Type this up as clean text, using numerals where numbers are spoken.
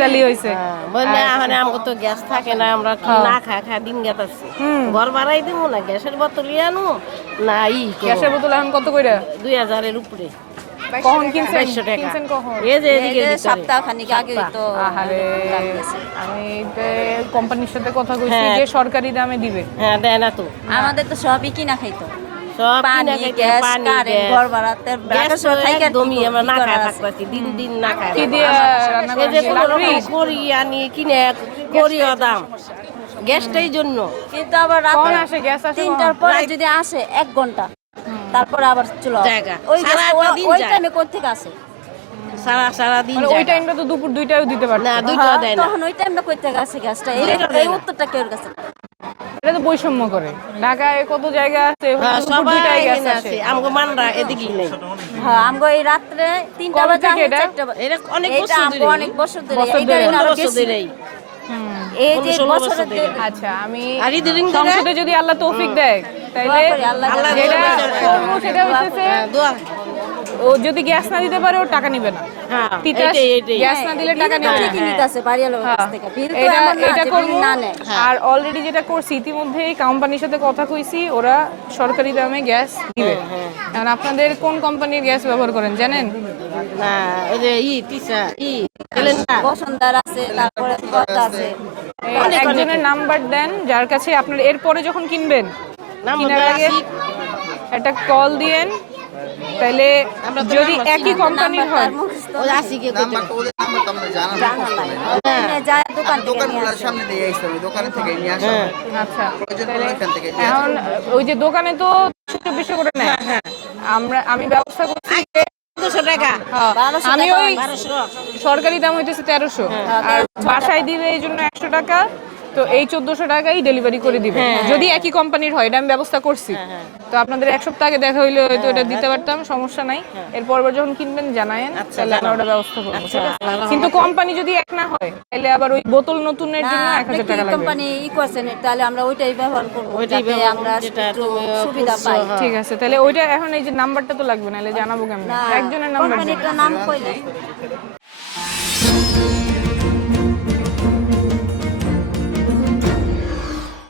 তালি হইছে বলে এখন আমাকে তো গ্যাস থাকে না, আমরা কি না খা দিন গেতাছি। ঘর ভাড়াই দিব না, গ্যাসের বোতল আনো না গ্যাসের বোতল এখন কত কইরা? 2000-এর উপরে। কখন কিনছেন? 2200 টাকা। কিনছেন কখন? এই যে এদিকে সপ্তাহ খানিক আগে তো আহারে, আমি কোম্পানির সাথে কথা কইছি হ্যাঁ। যে সরকারি দামে দিবে। হ্যাঁ দেয় না তো, আমাদের তো সবই কিনা খাইতো, সব পানি, কিনা খাইতে, গ্যাস, পানি, কারেন্ট, গ্যাস। ঘর ভাড়াতে গ্যাস তো একদমই আমরা না খায় থাকতে থাকতেছি, দিন দিন না খায়। কি দিয়ে রান্না এই যে করেন? কোনো লাকড়ি? রকম করি আনি কিনে করিও দাম গ্যাসটাই জন্য। কিন্তু আবার কখন রাতে আসে গ্যাস? আসে 3টার কখন? পরে যদি আসে 1 ঘন্টা, তারপর আবার চলো জায়গা। ওই সারাটা দিন ওই যায়। টাইমে কোথা থেকে আসে? সারা দিন মানে ওই টাইমটা তো দুপুর 2টায়ও দিতে পারতো। না, দুইটাও দেয় না। তখন ওই টাইমে কোথা থেকে আসে গ্যাসটা? এই উত্তরটা কেউ কাছে না। এটা তো বৈষম্য করে। ঢাকায় কত জায়গা আছে ওখানে দুপুর সবাই 2টায় গ্যাস এখানে আসে। আছে, আমাকে মানরা এদিকেই নেই। হ্যাঁ, আমগো এই রাত্রে 3টা কবে বাজে থেকে এটা? 4টা বাজে। এটা অনেক এটা বছর আমগো ধরে। অনেক বছর ধরে। বছর এইটা ধরে। আরো 15 বছর বেশি। ধরেই। এই যে 16 বছর বছরের ধরে। আচ্ছা, আমি আর ইদানিং ধরে- সংসদে যদি আল্লাহ তৌফিক দেয় তাইলে দোয়া করি আল্লাহ আল্লাহ যেন যেটা দোয়া করবো সেটা হচ্ছে দোয়া। ও যদি গ্যাস না দিতে পারে ও টাকা নিবে না। হ্যাঁ, তিতাস এইটাই। গ্যাস না দিলে টাকা বিল তো নিবে না। ঠিকই নিতেছে বাড়িওয়ালার কাছ থেকে। বিল তো এটা এমন না এটা যে করবো। বিল না নেয়। আর অলরেডি যেটা করছি ইতিমধ্যে কোম্পানির সাথে কথা কইছি, ওরা সরকারি দামে গ্যাস দিবে। এখন আপনাদের কোন কোম্পানির গ্যাস ব্যবহার করেন জানেন? না, ওই যে তিসা সিলিন্ডার। বসুন্ধরা আছে, তারপরে কথা আছে। এই একজনের নাম্বার দেন যার কাছে আপনার এরপরে যখন কিনবেন কেনার আগে একটা কল দিয়েন, তাইলে যদি একই কোম্পানির হয় তার মুখস্থ ওই আসি কে কইতে। নাম্বারটা ওদের নাম্বার তো আমরা জানা নাই। জানা নাই। ওখানে যায় দোকান থেকে নিয়ে দোকানগুলোর আসে। সামনে দিয়ে আসতে হবে, দোকানের থেকে নিয়ে আসা হয়। আচ্ছা, প্রয়োজন তাহলে হলে এখান থেকে নিয়ে এখন ওই যে দোকানে তো 2400 করে নেয়, আমি ব্যবস্থা করছি যে 200 টাকা। আমি ওই 1200। সরকারি দাম হইতেছে 1300 আর বাসায় দিবে এই জন্য 100 টাকা, তো এই 1400 টাকাই ডেলিভারি করে দিবে যদি একই কোম্পানির হয়। এটা আমি ব্যবস্থা করছি। তো আপনাদের এক সপ্তাহ আগে দেখা হইলে হয়তো এটা দিতে পারতাম, সমস্যা নাই। এরপর যখন কিনবেন জানায়েন, তাহলে আমরা ওটা ব্যবস্থা করবো, ঠিক আছে? কিন্তু কোম্পানি যদি এক না হয় তাহলে আবার ওই বোতল নতুনের জন্য 1000 টাকা লাগবে। কোম্পানি করছেন, তাহলে আমরা ওইটাই ব্যবহার করবো, ওইটাই যাতে ব্যবহার আমরা যেটা একটু তুমি সুবিধা খুঁজছো, পাই। ঠিক আছে, তাহলে ওইটা এখন এই যে নাম্বারটা তো লাগবে না, জানাবো কেমন? না, একজনের নাম্বার কোম্পানিটার নাম কইলে